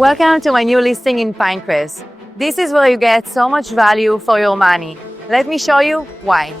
Welcome to my new listing in Pinecrest. This is where you get so much value for your money. Let me show you why.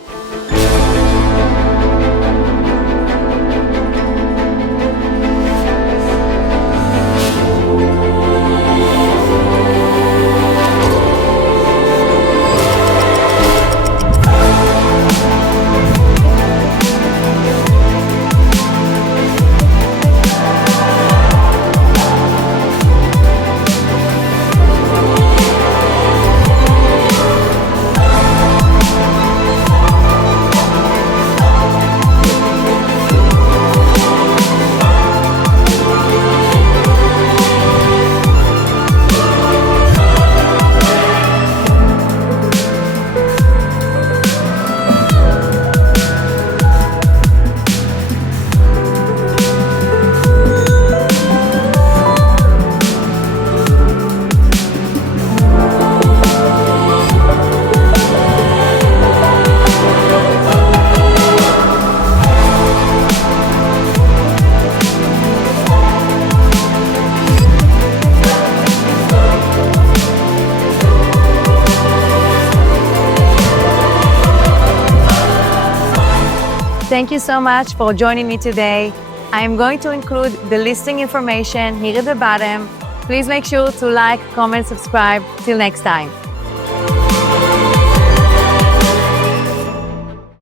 Thank you so much for joining me today. I am going to include the listing information here at the bottom. Please make sure to like, comment, subscribe. Till next time.